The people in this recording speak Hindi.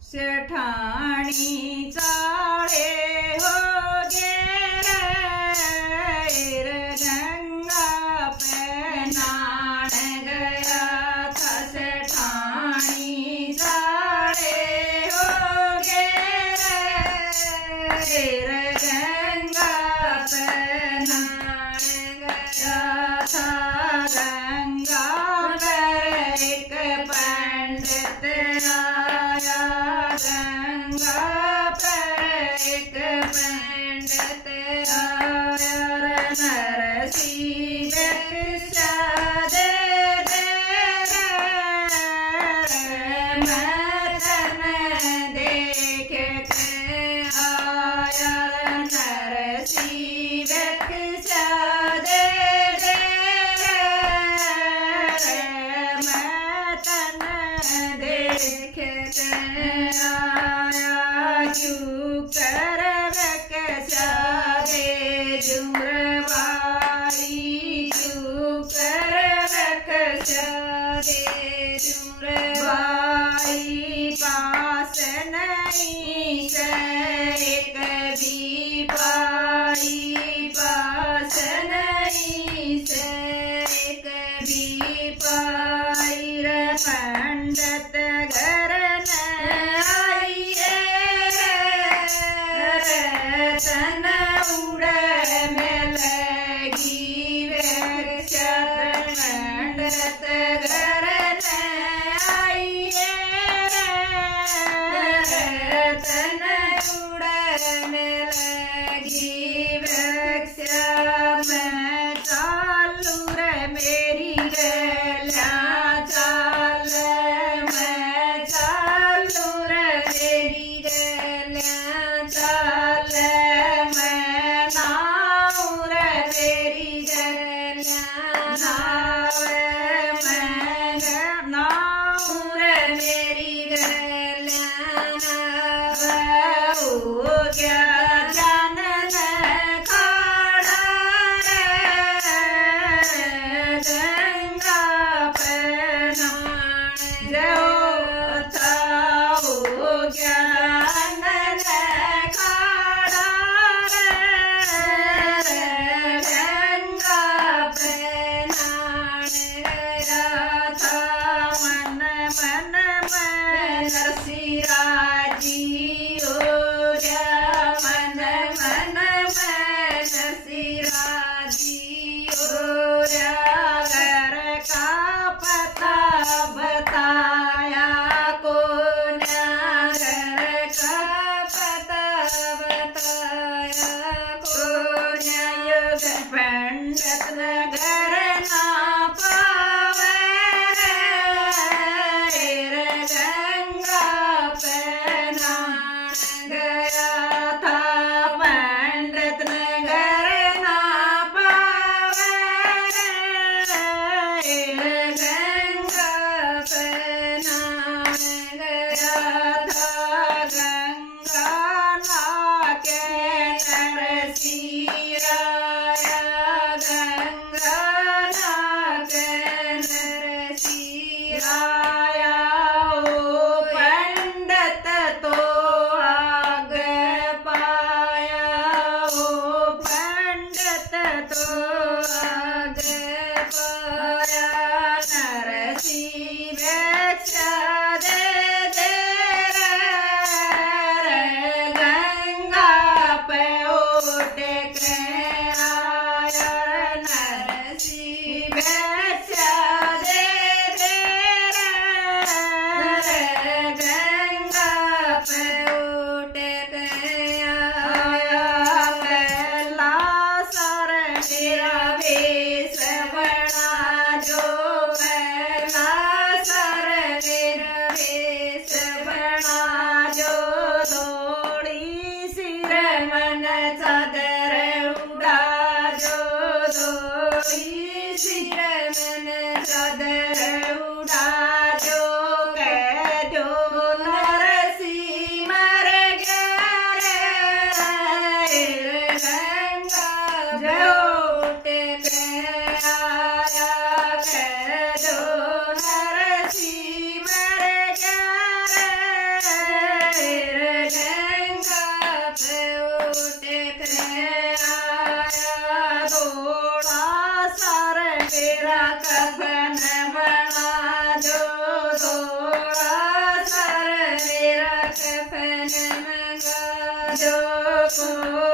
सेठाणी चाळे हो गे रे गंगा पे नाण गया था सेठाणी चाळे हो गे रे गंगा पे नाण गया था गंगा पर एक पंडित आया गंगा पर एक पंडित आया नरसी भिक्षा दे दे मैं तन देख के आया नरसी भिक्षा दे दे मैं तन देख के आया क्यों कर रक्षा दे जुमरवाई क्यों कर रक्षा दे जुमरवाई पास नहीं से एक भी पाई पास नहीं से एक भी पाई रे पंडित घर न आइए रे तन उड़े में लगी वृक्षा पंडित घर न आइए रे तन उड़े में लगी वृक्षा मैं चालू रे मेरी गलियां चाल मैं को